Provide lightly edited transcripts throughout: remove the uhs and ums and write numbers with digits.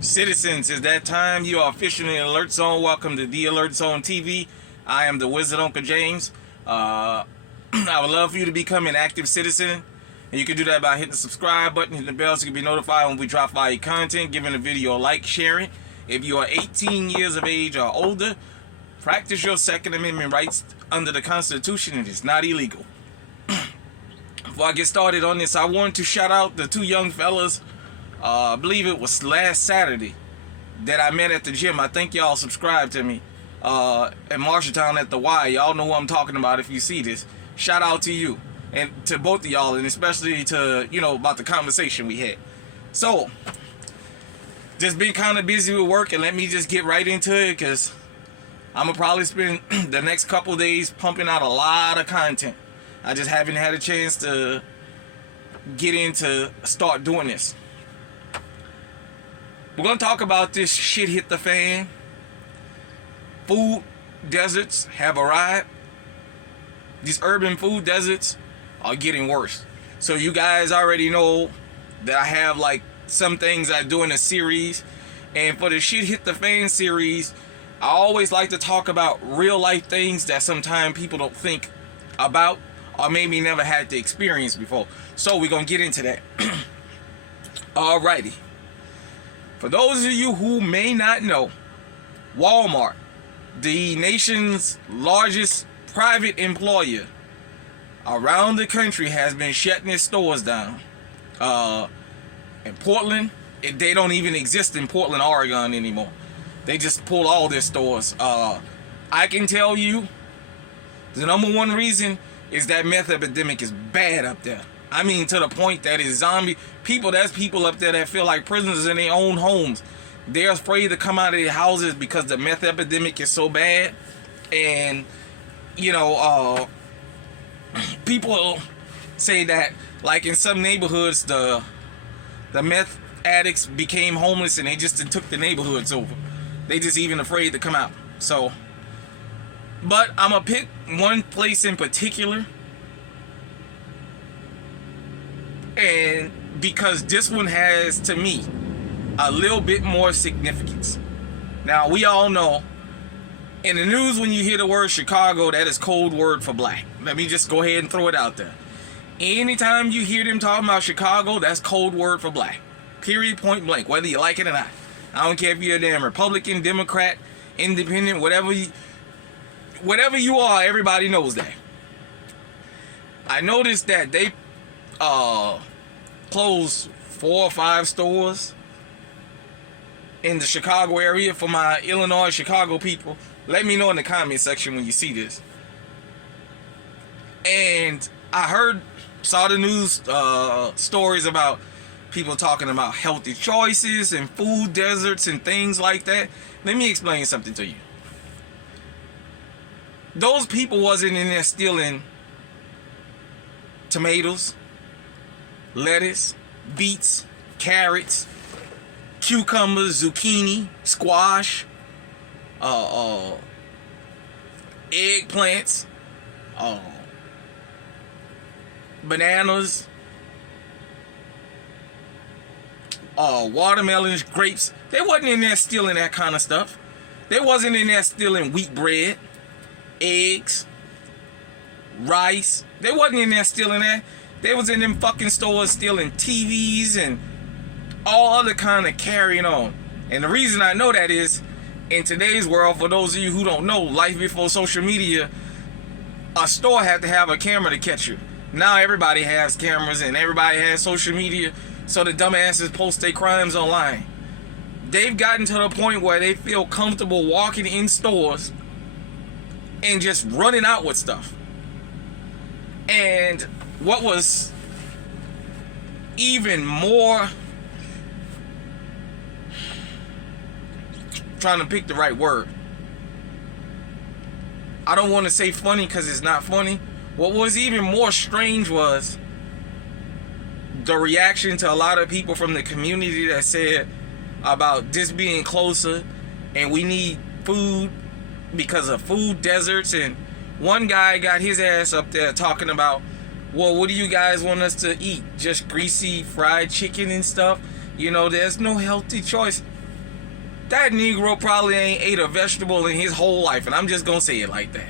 Citizens, it's that time. You are officially in Alert Zone. Welcome to the Alert Zone TV. I am the Wizard Uncle James. I would love for you to become an active citizen. And you can do that by hitting the subscribe button, hitting the bell so you can be notified when we drop value content, giving the video a like, sharing. If you are 18 years of age or older, practice your Second Amendment rights under the Constitution. It is not illegal. Before I get started on this, I want to shout out the two young fellas. I believe it was last Saturday that I met at the gym. I think y'all subscribed to me at Marshalltown at the Y. Y'all know who I'm talking about if you see this. Shout out to you and to both of y'all, and especially to, about the conversation we had. So, just been kind of busy with work, and let me just get right into it because I'm going to probably spend the next couple days pumping out a lot of content. I just haven't had a chance to get in to start doing this. We're going to talk about this shit hit the fan. Food deserts have arrived. These urban food deserts are getting worse. So you guys already know that I have like some things I do in a series. And for the shit hit the fan series, I always like to talk about real life things that sometimes people don't think about or maybe never had the experience before. So we're going to get into that. Alrighty. For those of you who may not know, Walmart, the nation's largest private employer around the country, has been shutting its stores down. In Portland, they don't even exist in Portland, Oregon anymore. They just pull all their stores. I can tell you the number one reason is that meth epidemic is bad up there. I mean, to the point that it's zombie people. There's people up there that feel like prisoners in their own homes. They're afraid to come out of their houses because the meth epidemic is so bad. And, people say that, like in some neighborhoods, the meth addicts became homeless and they just took the neighborhoods over. They just even afraid to come out. So, but I'm going to pick one place in particular. And because this one has, to me, a little bit more significance. Now, we all know, in the news, when you hear the word Chicago, that is code word for black. Let me just go ahead and throw it out there. Anytime you hear them talking about Chicago, that's code word for black. Period, point blank, whether you like it or not. I don't care if you're a damn Republican, Democrat, Independent, whatever you are, everybody knows that. I noticed that they closed 4 or 5 stores in the Chicago area. For my Illinois, Chicago people, let me know in the comment section when you see this. And I saw the news stories about people talking about healthy choices and food deserts and things like that. Let me explain something to you. Those people wasn't in there stealing tomatoes, lettuce, beets, carrots, cucumbers, zucchini, squash, eggplants, bananas, watermelons, grapes. They wasn't in there stealing that kind of stuff. They wasn't in there stealing wheat bread, eggs, rice. They wasn't in there stealing that. They was in them fucking stores stealing TVs and all other kind of carrying on. And the reason I know that is, in today's world, for those of you who don't know, life before social media, a store had to have a camera to catch you. Now everybody has cameras and everybody has social media, so the dumbasses post their crimes online. They've gotten to the point where they feel comfortable walking in stores and just running out with stuff. And what was even more, trying to pick the right word, I don't want to say funny because it's not funny. What was even more strange was the reaction to a lot of people from the community that said about this being closer and we need food because of food deserts. And one guy got his ass up there talking about, well, what do you guys want us to eat? Just greasy fried chicken and stuff? There's no healthy choice. That Negro probably ain't ate a vegetable in his whole life, and I'm just gonna say it like that.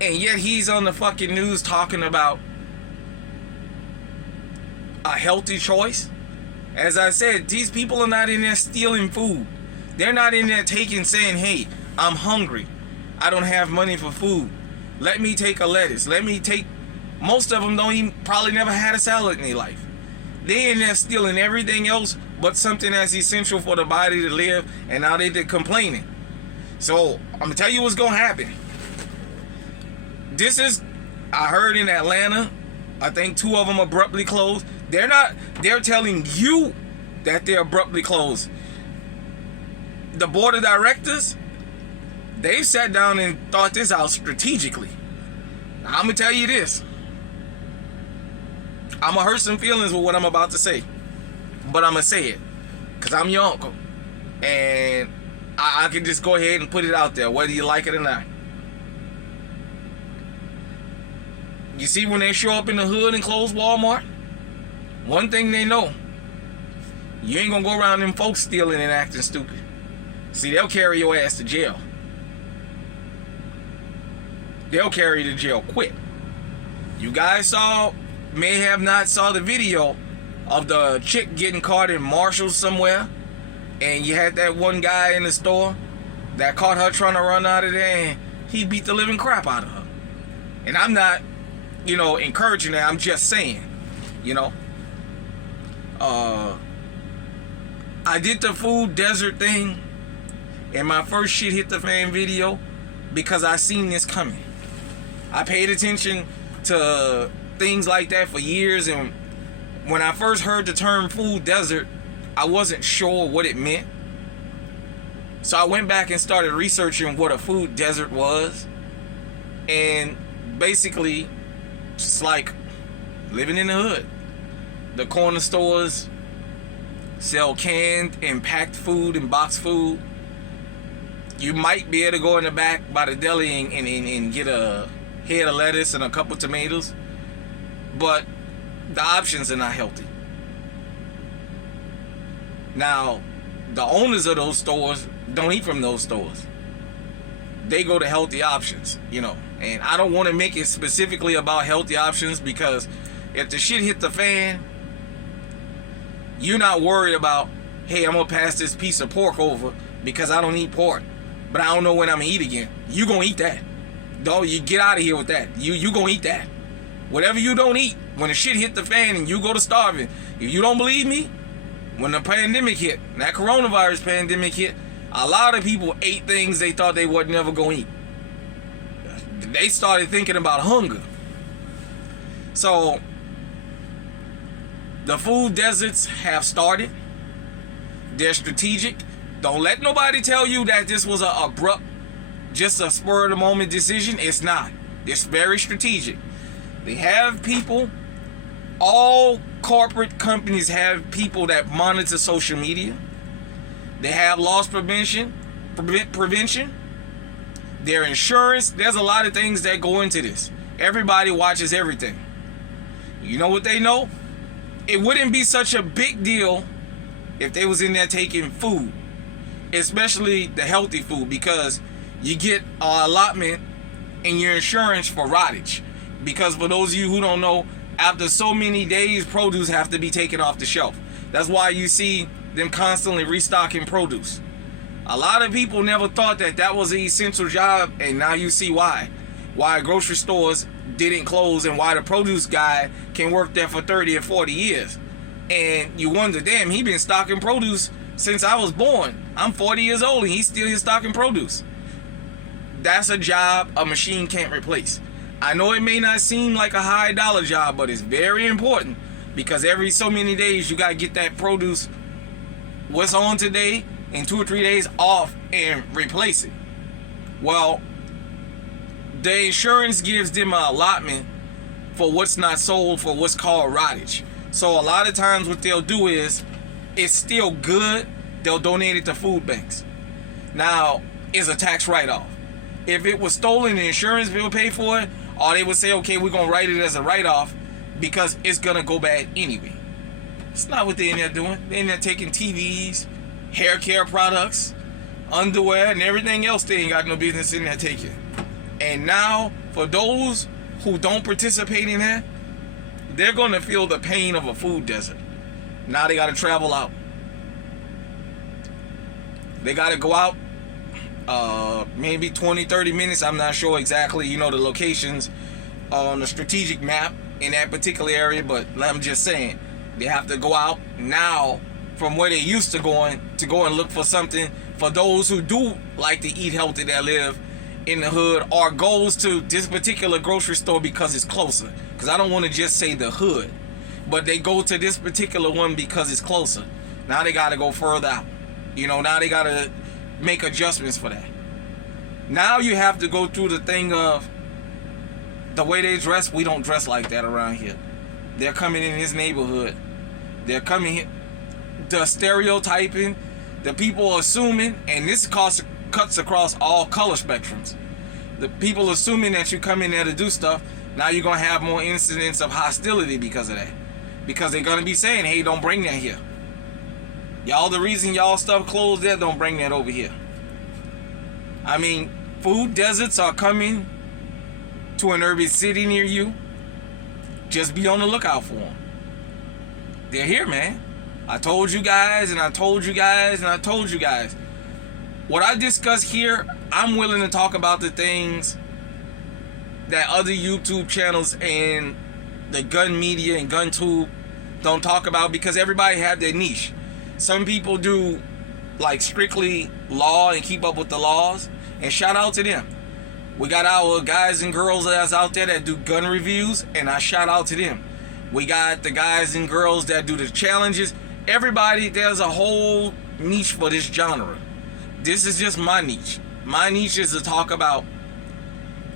And yet he's on the fucking news talking about a healthy choice. As I said, these people are not in there stealing food. They're not in there saying, hey, I'm hungry. I don't have money for food. Let me take a lettuce. Most of them don't even, probably never had a salad in their life. They in there stealing everything else but something that's essential for the body to live, and now they're complaining. So, I'm going to tell you what's going to happen. I heard in Atlanta, I think 2 of them abruptly closed. They're telling you that they're abruptly closed. The board of directors, they've sat down and thought this out strategically. Now, I'm going to tell you this. I'm going to hurt some feelings with what I'm about to say. But I'm going to say it. Because I'm your uncle. And I can just go ahead and put it out there, whether you like it or not. You see, when they show up in the hood and close Walmart, one thing they know, you ain't going to go around them folks stealing and acting stupid. See, they'll carry your ass to jail. They'll carry you to jail quick. You guys may have not saw the video of the chick getting caught in Marshall somewhere, and you had that one guy in the store that caught her trying to run out of there, and he beat the living crap out of her. And I'm not, encouraging that. I'm just saying, I did the food desert thing in my first shit hit the fan video because I seen this coming. I paid attention to things like that for years, and when I first heard the term food desert, I wasn't sure what it meant. So I went back and started researching what a food desert was. And basically, it's like living in the hood. The corner stores sell canned and packed food and boxed food. You might be able to go in the back by the deli and get a head of lettuce and a couple tomatoes. But the options are not healthy. Now, the owners of those stores don't eat from those stores. They go to healthy options, And I don't want to make it specifically about healthy options, because if the shit hit the fan, you're not worried about, hey, I'm going to pass this piece of pork over because I don't eat pork, but I don't know when I'm going to eat again. You going to eat that. Don't you get out of here with that. You going to eat that. Whatever you don't eat, when the shit hit the fan and you go to starving, if you don't believe me, when the pandemic hit, that coronavirus pandemic hit, a lot of people ate things they thought they wasn't never going to eat. They started thinking about hunger. So, the food deserts have started. They're strategic. Don't let nobody tell you that this was an abrupt, just a spur of the moment decision. It's not. It's very strategic. They have people. All corporate companies have people that monitor social media. They have loss prevention. Their insurance. There's a lot of things that go into this. Everybody watches everything. You know what they know? It wouldn't be such a big deal if they was in there taking food, especially the healthy food, because you get an allotment in your insurance for rottage. Because for those of you who don't know, after so many days, produce have to be taken off the shelf. That's why you see them constantly restocking produce. A lot of people never thought that was an essential job, and now you see why. Why grocery stores didn't close, and why the produce guy can work there for 30 or 40 years. And you wonder, damn, he been stocking produce since I was born. I'm 40 years old and he's still here stocking produce. That's a job a machine can't replace. I know it may not seem like a high dollar job, but it's very important, because every so many days you gotta get that produce, what's on today, in 2 or 3 days off and replace it. Well, the insurance gives them an allotment for what's not sold, for what's called rottage. So a lot of times what they'll do is, it's still good, they'll donate it to food banks. Now, it's a tax write-off. If it was stolen, the insurance will pay for it, or they would say, okay, we're going to write it as a write-off because it's going to go bad anyway. It's not what they're in there doing. They're in there taking TVs, hair care products, underwear, and everything else they ain't got no business in there taking. And now, for those who don't participate in that, they're going to feel the pain of a food desert. Now they got to travel out. They got to go out maybe 20, 30 minutes. I'm not sure exactly, the locations on the strategic map in that particular area, but I'm just saying, they have to go out now from where they used to go and look for something for those who do like to eat healthy that live in the hood, or goes to this particular grocery store because it's closer. Because I don't want to just say the hood, but they go to this particular one because it's closer. Now they got to go further out. Now they got to make adjustments for that. Now you have to go through the thing of the way they dress. We don't dress like that around here. They're coming in this neighborhood. They're coming here. The stereotyping, the people assuming, and this cuts across all color spectrums. The people assuming that you come in there to do stuff, now you're going to have more incidents of hostility because of that. Because they're going to be saying, hey, don't bring that here. Y'all, the reason y'all stuff closed there, don't bring that over here. I mean, food deserts are coming to an urban city near you. Just be on the lookout for them. They're here, man. I told you guys, and I told you guys, and I told you guys. What I discuss here, I'm willing to talk about the things that other YouTube channels and the gun media and gun tube don't talk about, because everybody have their niche. Some people do like strictly law and keep up with the laws, and shout out to them. We got our guys and girls that's out there that do gun reviews, and I shout out to them. We got the guys and girls that do the challenges. Everybody, there's a whole niche for this genre. This is just my niche. My niche is to talk about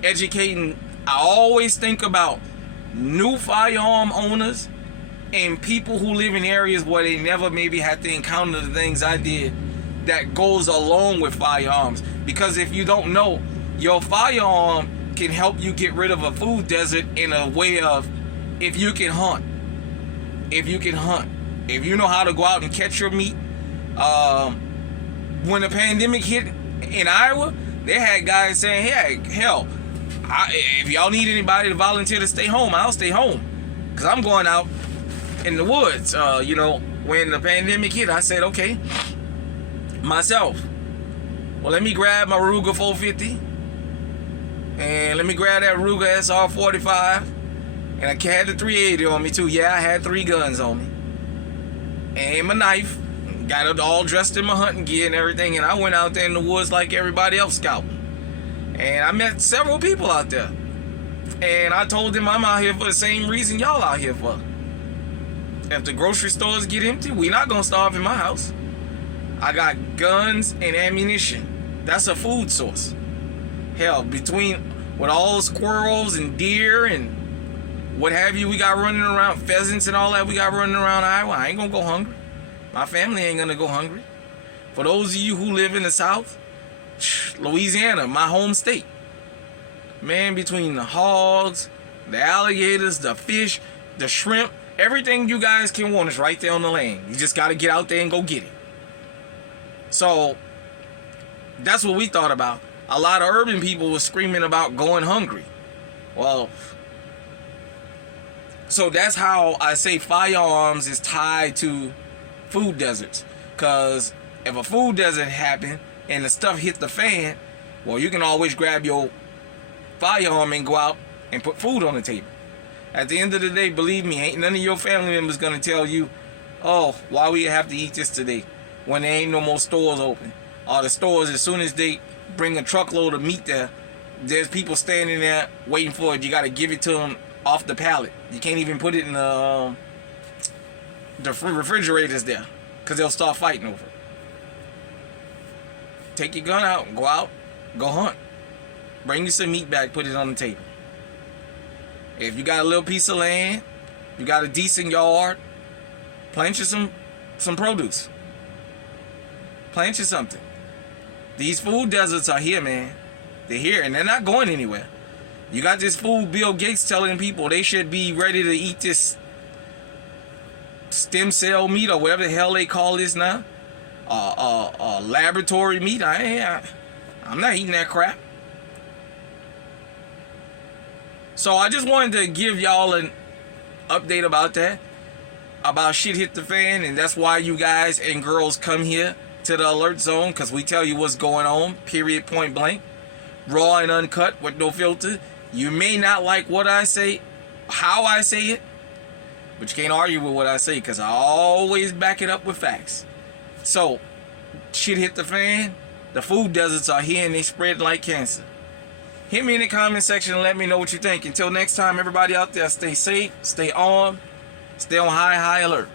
educating. I always think about new firearm owners and people who live in areas where they never maybe had to encounter the things I did that goes along with firearms. Because if you don't know, your firearm can help you get rid of a food desert in a way of, if you can hunt. If you know how to go out and catch your meat. When the pandemic hit in Iowa, they had guys saying, hey, hell, if y'all need anybody to volunteer to stay home, I'll stay home. Because I'm going out in the woods. When the pandemic hit, I said, okay, myself, well, let me grab my Ruger 450. And let me grab that Ruger SR 45. And I had the 380 on me too. Yeah, I had 3 guns on me. And my knife. Got it all dressed in my hunting gear and everything. And I went out there in the woods like everybody else scouting. And I met several people out there. And I told them I'm out here for the same reason y'all out here for. If the grocery stores get empty, we not going to starve in my house. I got guns and ammunition. That's a food source. Hell, with all the squirrels and deer and what have you, we got running around, pheasants and all that we got running around Iowa, I ain't gonna go hungry. My family ain't gonna go hungry. For those of you who live in the South, Louisiana, my home state, man, between the hogs, the alligators, the fish, the shrimp, everything you guys can want is right there on the land. You just gotta get out there and go get it. So that's what we thought about. A lot of urban people were screaming about going hungry. Well, so that's how I say firearms is tied to food deserts. Because if a food desert happened and the stuff hit the fan, well, you can always grab your firearm and go out and put food on the table. At the end of the day, believe me, ain't none of your family members going to tell you, oh, why we have to eat this today when there ain't no more stores open. Or the stores, as soon as they bring a truckload of meat there, there's people standing there waiting for it. You got to give it to them off the pallet. You can't even put it in the refrigerators there, because they'll start fighting over it. Take your gun out, go hunt. Bring you some meat back, put it on the table. If you got a little piece of land, you got a decent yard, plant you some produce. Plant you something. These food deserts are here, man. They're here, and they're not going anywhere. You got this fool Bill Gates telling people they should be ready to eat this stem cell meat or whatever the hell they call this now. laboratory meat. I'm not eating that crap. So I just wanted to give y'all an update about that. About shit hit the fan, and that's why you guys and girls come here to the alert zone, because we tell you what's going on, period, point blank. Raw and uncut with no filter. You may not like what I say, how I say it, but you can't argue with what I say, because I always back it up with facts. So, shit hit the fan. The food deserts are here and they spread like cancer. Hit me in the comment section and let me know what you think. Until next time, everybody out there, stay safe, stay on high alert.